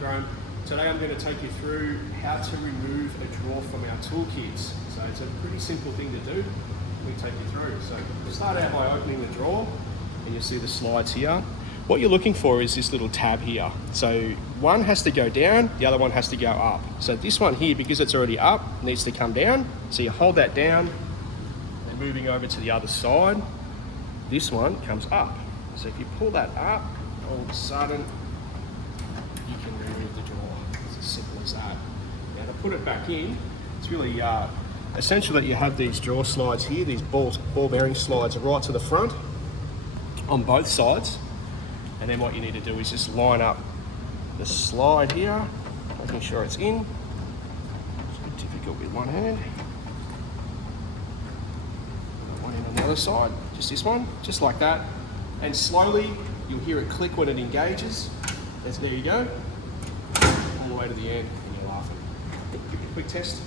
KINCROME. Today I'm going to take you through how to remove a drawer from our toolkits. So it's a pretty simple thing to do. Let me take you through. So we'll start out by opening the drawer, and you'll see the slides here. What you're looking for is this little tab here. So one has to go down, the other one has to go up. So this one here, because it's already up, needs to come down. So you hold that down, and moving over to the other side, this one comes up. So if you pull that up, all of a sudden, you can remove the drawer. It's as simple as that. Now to put it back in, it's really essential that you have these drawer slides here, these ball bearing slides right to the front on both sides. And then what you need to do is just line up the slide here, making sure it's in. It's a bit difficult with one hand. One in on the other side, just this one, just like that. And slowly, you'll hear it click when it engages. There you go, all the way to the end, and you're laughing. Quick test.